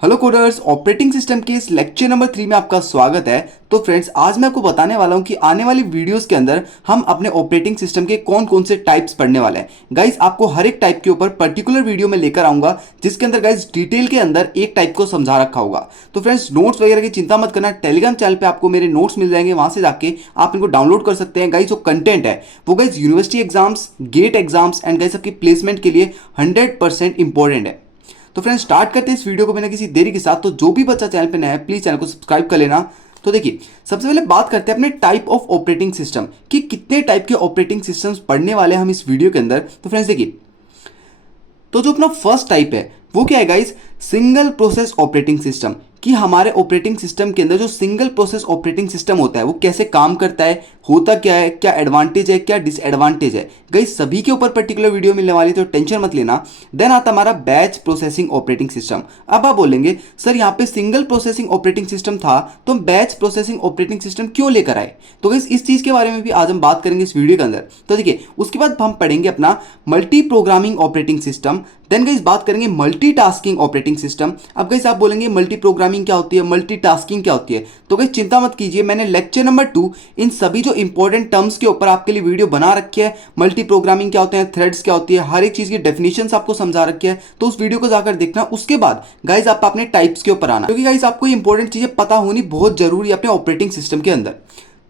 Hello coders, operating system के इस lecture number 3 में आपका स्वागत है। तो फ्रेंड्स, आज मैं आपको बताने वाला हूं कि आने वाली वीडियोस के अंदर हम अपने ऑपरेटिंग सिस्टम के कौन कौन से टाइप्स पढ़ने वाले हैं। गाइस, आपको हर एक टाइप के ऊपर पर्टिकुलर वीडियो में लेकर आऊंगा जिसके अंदर गाइस डिटेल के अंदर एक टाइप को समझा रखा होगा। तो फ्रेंड्स, नोट्स वगैरह की चिंता मत करना, टेलीग्राम चैनल पर आपको मेरे नोट्स मिल जाएंगे, वहां से जाके आप इनको डाउनलोड कर सकते हैं। गाइस, जो कंटेंट है वो guys university exams, GATE exams and guys आपकी प्लेसमेंट के लिए 100% इंपॉर्टेंट है। तो फ्रेंड्स, स्टार्ट करते हैं इस वीडियो को बिना किसी देरी के साथ। तो जो भी बच्चा चैनल पे नया है प्लीज चैनल को सब्सक्राइब कर लेना। तो देखिए, सबसे पहले बात करते हैं अपने टाइप ऑफ ऑपरेटिंग सिस्टम कि कितने टाइप के ऑपरेटिंग सिस्टम्स पढ़ने वाले हैं हम इस वीडियो के अंदर। तो फ्रेंड्स देखिए, तो जो अपना फर्स्ट टाइप है वो क्या है guys, single process operating system. कि हमारे ऑपरेटिंग सिस्टम के अंदर जो सिंगल प्रोसेस ऑपरेटिंग सिस्टम होता है वो कैसे काम करता है, होता क्या है, क्या एडवांटेज है, क्या डिसएडवांटेज है। गाइस, सभी के ऊपर पर्टिकुलर वीडियो मिलने वाली, तो टेंशन मत लेना। देन आता हमारा बैच प्रोसेसिंग ऑपरेटिंग सिस्टम। अब आप बोलेंगे सर यहाँ पे सिंगल प्रोसेसिंग ऑपरेटिंग सिस्टम था तो हम बैच प्रोसेसिंग ऑपरेटिंग सिस्टम क्यों लेकर आए। तो गाइस, इस चीज के बारे में भी आज हम बात करेंगे इस वीडियो के अंदर। तो देखिए, उसके बाद हम पढ़ेंगे अपना multi programming operating system. Then guys बात करेंगे मल्टीटास्किंग ऑपरेटिंग सिस्टम। अब गाइस आप बोलेंगे मल्टी प्रोग्रामिंग क्या होती है, मल्टीटास्किंग क्या होती है। तो गाइस चिंता मत कीजिए, मैंने लेक्चर नंबर 2 इन सभी जो इंपॉर्टेंट टर्म्स के ऊपर आपके लिए वीडियो बना रखी है। मल्टी प्रोग्रामिंग क्या होते हैं, थ्रेड्स क्या होती है, हर एक चीज की डेफिनेशंस आपको समझा रखी है। तो उस वीडियो को जाकर देखना। उसके बाद गाइस आप अपने टाइप्स के ऊपर आना, क्योंकि गाइस आपको इंपॉर्टेंट चीजें पता होनी बहुत जरूरी है अपने ऑपरेटिंग सिस्टम के अंदर।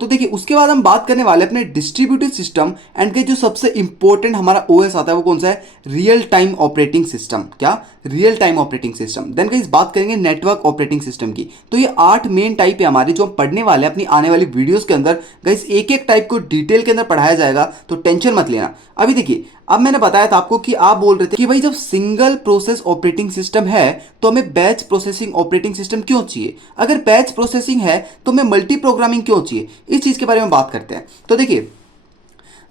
तो देखिए, उसके बाद हम बात करने वाले अपने डिस्ट्रीब्यूटेड सिस्टम एंड के जो सबसे इंपॉर्टेंट हमारा ओएस आता है वो कौन सा है, रियल टाइम ऑपरेटिंग सिस्टम। क्या, real time operating system. Then guys बात करेंगे नेटवर्क ऑपरेटिंग सिस्टम की। तो ये 8 मेन टाइप है हमारे जो हम पढ़ने वाले हैं अपनी आने वाली वीडियोस के अंदर। गाइस एक एक टाइप को डिटेल के अंदर पढ़ाया जाएगा, तो टेंशन मत लेना। अभी देखिए, अब मैंने बताया था आपको कि आप बोल रहे थे कि भाई जब सिंगल प्रोसेस ऑपरेटिंग सिस्टम है तो हमें बैच प्रोसेसिंग ऑपरेटिंग सिस्टम क्यों चाहिए। अगर बैच प्रोसेसिंग है तो हमें मल्टी प्रोग्रामिंग क्यों चाहिए। इस चीज के बारे में बात करते हैं। तो देखिए,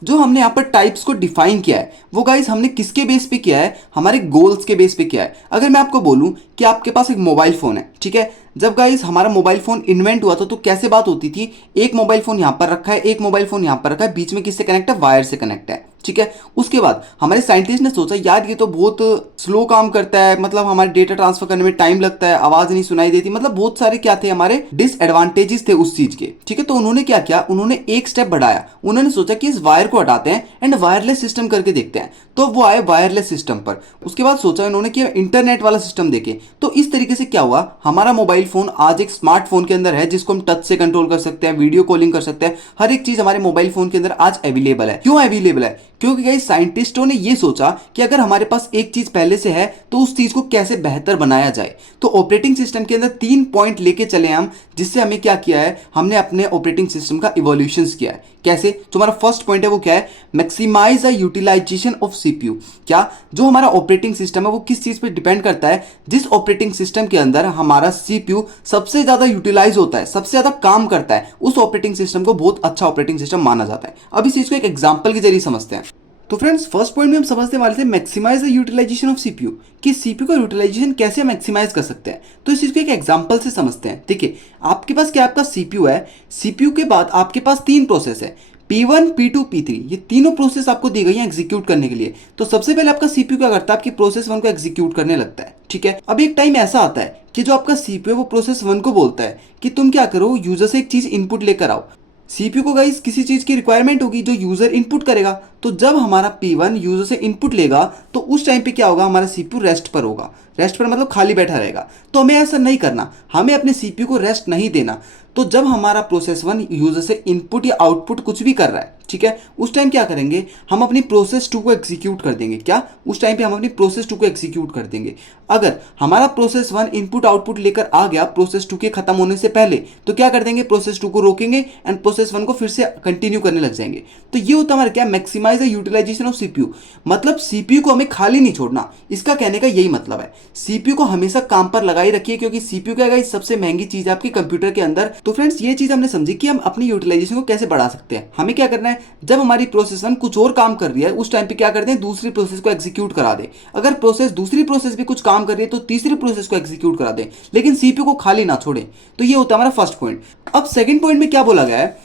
जो हमने यहाँ पर टाइप्स को डिफाइन किया है वो गाइस हमने किसके बेस पे किया है, हमारे गोल्स के बेस पे किया है। अगर मैं आपको बोलूं कि आपके पास एक मोबाइल फोन है, ठीक है। जब गाइस हमारा मोबाइल फोन इन्वेंट हुआ था तो कैसे बात होती थी, एक मोबाइल फोन यहाँ पर रखा है, एक मोबाइल फोन यहाँ पर रखा है, बीच में किससे कनेक्ट है, वायर से कनेक्ट है, ठीक है। उसके बाद हमारे साइंटिस्ट ने सोचा यार ये तो बहुत स्लो काम करता है, मतलब हमारे डेटा ट्रांसफर करने में टाइम लगता है, आवाज नहीं सुनाई देती, मतलब बहुत सारे क्या थे हमारे डिसएडवांटेजेस थे उस चीज के, ठीक है। तो उन्होंने क्या किया, उन्होंने एक स्टेप बढ़ाया। उन्होंने सोचा कि इस वायर को हटाते हैं एंड वायरलेस सिस्टम करके देखते हैं। तो वो आए वायरलेस सिस्टम पर। उसके बाद सोचा इन्होंने कि इंटरनेट वाला सिस्टम देखे। तो इस तरीके से क्या हुआ, हमारा मोबाइल फोन आज एक स्मार्टफोन के अंदर है जिसको हम टच से कंट्रोल कर सकते हैं, वीडियो कॉलिंग कर सकते हैं, हर एक चीज हमारे मोबाइल फोन के अंदर आज अवेलेबल है। क्यों अवेलेबल है, क्योंकि गाइस साइंटिस्टों ने ये सोचा कि अगर हमारे पास एक चीज पहले से है तो उस चीज को कैसे बेहतर बनाया जाए। तो ऑपरेटिंग सिस्टम के अंदर 3 पॉइंट लेके चले हम, जिससे हमें क्या किया है, हमने अपने ऑपरेटिंग सिस्टम का इवोल्यूशन किया है। कैसे, जो हमारा फर्स्ट पॉइंट है वो क्या है, maximise the utilisation of CPU. क्या, जो हमारा ऑपरेटिंग सिस्टम है वो किस चीज पे डिपेंड करता है, जिस ऑपरेटिंग सिस्टम के अंदर हमारा सीपीयू सबसे ज्यादा यूटिलाइज होता है, सबसे ज्यादा काम करता है, उस ऑपरेटिंग सिस्टम को बहुत अच्छा ऑपरेटिंग सिस्टम माना जाता है। अब इस चीज को एक एग्जांपल के जरिए समझते हैं। तो फ्रेंड्स, फर्स्ट पॉइंट में हम समझने वाले थे maximise the utilisation of CPU, कि सीपीयू का यूटिलाइजेशन कैसे मैक्सिमाइज कर सकते हैं। तो इस चीज को एक एग्जांपल से समझते हैं। देखिए, आपके पास क्या, आपका सीपीयू है, सीपीयू के बाद आपके पास 3 प्रोसेस है, P1, P2, P3। ये तीनों प्रोसेस आपको दी गई हैं एग्जीक्यूट करने के लिए। तो सबसे पहले आपका सीपीयू क्या करता है, आपकी प्रोसेस 1 को एग्जीक्यूट करने लगता है, ठीक है। अब एक टाइम ऐसा आता है कि जो आपका सीपीयू है वो प्रोसेस 1 को बोलता है कि तुम क्या करो, यूजर से एक चीज इनपुट लेकर आओ। सीपीयू को गाइस किसी चीज की रिक्वायरमेंट होगी जो यूजर इनपुट करेगा। तो जब हमारा P1 यूजर से इनपुट लेगा तो उस टाइम पे क्या होगा, हमारा सीपीयू रेस्ट पर होगा। रेस्ट पर मतलब खाली बैठा रहेगा। तो हमें ऐसा नहीं करना, हमें अपने सीपीयू को रेस्ट नहीं देना। तो जब हमारा प्रोसेस 1 यूजर से इनपुट या आउटपुट कुछ भी कर रहा है, ठीक है, उस टाइम क्या करेंगे, हम अपनी प्रोसेस 2 को एग्जीक्यूट कर देंगे। क्या, उस टाइम पे हम अपनी प्रोसेस 2 को एग्जीक्यूट कर देंगे। अगर हमारा प्रोसेस 1 इनपुट आउटपुट लेकर आ गया प्रोसेस 2 के खत्म होने से पहले, तो क्या कर देंगे, प्रोसेस 2 को रोकेंगे एंड प्रोसेस 1 को फिर से कंटिन्यू करने लग जाएंगे। तो ये होता हमारा क्या, maximise the utilisation of CPU. मतलब सीपीयू को हमें खाली नहीं छोड़ना, इसका कहने का यही मतलब है। सीपीयू को हमेशा काम पर लगाई रखिए, क्योंकि सीपीयू क्या है, सबसे महंगी चीज है आपके कंप्यूटर के अंदर। तो फ्रेंड्स, ये चीज हमने समझी कि हम अपनी यूटिलाइजेशन को कैसे बढ़ा सकते हैं। हमें क्या करना है, जब हमारी प्रोसेस 1 कुछ और काम कर रही है उस टाइम पे क्या करते हैं, दूसरी प्रोसेस को एग्जीक्यूट करा दे। अगर दूसरी प्रोसेस भी कुछ काम कर रही है तो तीसरी प्रोसेस को एग्जीक्यूट करा दे, लेकिन सीपीयू को खाली ना छोड़े। तो ये होता है हमारा फर्स्ट पॉइंट। अब सेकंड पॉइंट में क्या बोला गया है,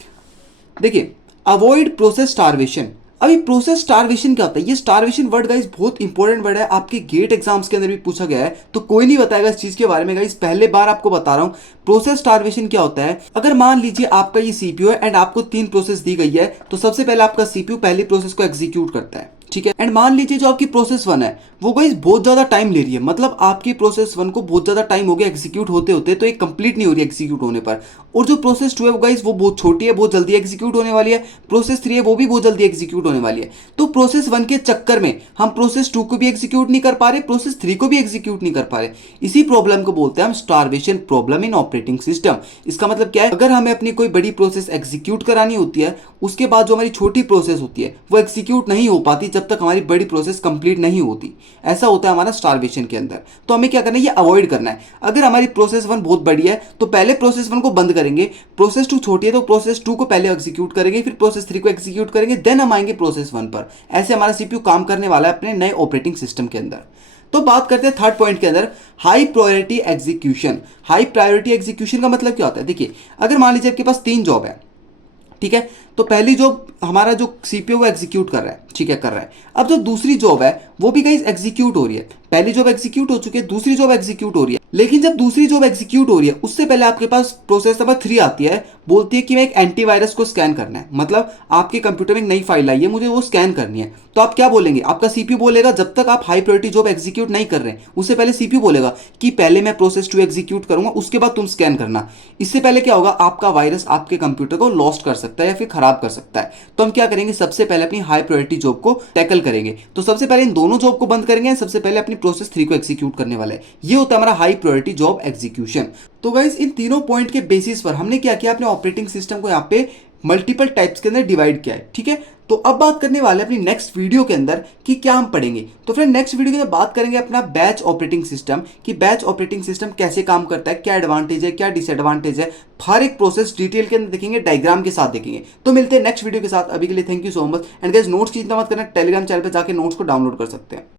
देखिए, अवॉइड प्रोसेस स्टारवेशन। अभी प्रोसेस स्टारवेशन क्या होता है? ये स्टारवेशन वर्ड गाइस बहुत इंपॉर्टेंट वर्ड है, आपके गेट एग्जाम्स के अंदर भी पूछा गया है, तो कोई नहीं बताएगा इस चीज के बारे में गाइस, पहले बार आपको बता रहा हूँ। प्रोसेस स्टारवेशन क्या होता है? अगर मान लीजिए आपका ये सीपीयू है एंड आपको 3 प्रोसेस दी गई है, तो सबसे पहले आपका सीपीयू पहली प्रोसेस को एग्जीक्यूट करता है, ठीक है। एंड मान लीजिए जो आपकी प्रोसेस 1 है वो गाइस बहुत ज्यादा टाइम ले रही है, मतलब आपकी प्रोसेस 1 को बहुत ज्यादा टाइम हो गया एग्जीक्यूट होते होते, तो ये कंप्लीट नहीं हो रही एग्जीक्यूट होने पर। और जो प्रोसेस 2 है वो गाइस वो बहुत छोटी है, बहुत जल्दी एग्जीक्यूट होने वाली है। प्रोसेस 3 है वो भी बहुत जल्दी एग्जीक्यूट होने वाली है। तो प्रोसेस 1 के चक्कर में हम प्रोसेस 2 को भी एग्जीक्यूट नहीं कर पा रहे, प्रोसेस 3 को भी एग्जीक्यूट नहीं कर पा रहे। इसी प्रॉब्लम को बोलते हैं हम starvation problem in operating system. इसका मतलब क्या है? अगर हमें अपनी कोई बड़ी प्रोसेस एग्जीक्यूट करानी होती है, उसके बाद जो हमारी छोटी प्रोसेस होती है वो एग्जीक्यूट नहीं हो पाती जब तक हमारी बड़ी प्रोसेस कंप्लीट नहीं होती। ऐसा होता है हमारा स्टारवेशन के अंदर। तो हमें क्या करना है? ये अवॉइड करना है। अगर हमारी प्रोसेस 1 बहुत बड़ी है तो पहले प्रोसेस 1 को बंद करेंगे, प्रोसेस 2 छोटी है तो प्रोसेस 2 को पहले एग्जीक्यूट करेंगे, फिर प्रोसेस 3 को एग्जीक्यूट करेंगे, देन हम आएंगे प्रोसेस 1 पर। ऐसे हमारा सीपीयू काम करने वाला है अपने नए ऑपरेटिंग सिस्टम के अंदर। तो बात करते हैं थर्ड पॉइंट के अंदर, high priority execution. High priority execution का मतलब क्या होता है? देखिए, अगर मान लीजिए आपके पास 3 जॉब है, ठीक है, तो पहली जॉब हमारा जो सीपीयू वो एग्जीक्यूट कर रहा है, ठीक है, कर रहा है। अब जो दूसरी जॉब है वो भी गाइस एग्जीक्यूट हो रही है। पहली जॉब एग्जीक्यूट हो चुकी है, दूसरी जॉब एग्जीक्यूट हो रही है। लेकिन जब दूसरी जॉब एग्जीक्यूट हो रही है उससे पहले आपके पास प्रोसेस नंबर 3 आती है, बोलती है कि मैं एक एंटीवायरस को स्कैन करना है, मतलब आपके कंप्यूटर में एक नई फाइल आई है, मुझे वो स्कैन करनी है। तो आप क्या बोलेंगे? आपका सीपीयू बोलेगा जब तक आप हाई प्रायोरिटी जॉब एग्जीक्यूट नहीं कर रहे हैं उससे पहले सीपीयू बोलेगा कि पहले मैं प्रोसेस 2 एग्जीक्यूट करूंगा, उसके बाद तुम स्कैन करना। इससे पहले क्या होगा? आपका वायरस आपके कंप्यूटर को लॉस्ट कर सकता है या फिर खराब कर सकता है। तो हम क्या करेंगे? सबसे पहले अपनी हाई प्रायोरिटी जॉब को टैकल करेंगे। तो सबसे पहले इन दोनों जॉब को बंद करेंगे, सबसे पहले अपनी प्रोसेस 3 को एग्जीक्यूट करने वाले हैं। ये होता है हमारा हाई प्रायोरिटी जॉब एग्जीक्यूशन। तो गाइस इन तीनों पॉइंट के बेसिस पर हमने क्या किया? अपने ऑपरेटिंग सिस्टम को यहाँ पे मल्टीपल टाइप्स के अंदर डिवाइड किया है, ठीक है। तो अब बात करने वाले हैं अपनी नेक्स्ट वीडियो के अंदर कि क्या हम पढ़ेंगे। तो फ्रेंड नेक्स्ट वीडियो के अंदर बात करेंगे अपना बैच ऑपरेटिंग सिस्टम, कि बैच ऑपरेटिंग सिस्टम कैसे काम करता है, क्या एडवांटेज है, क्या डिसएडवांटेज है, हर एक प्रोसेस डिटेल के अंदर देखेंगे, डायग्राम के साथ देखेंगे। तो मिलते हैं नेक्स्ट वीडियो के साथ, अभी के लिए thank you so much. And guys notes की चिंता मत करना, टेलीग्राम चैनल पर जाकर नोट्स को डाउनलोड कर सकते हैं।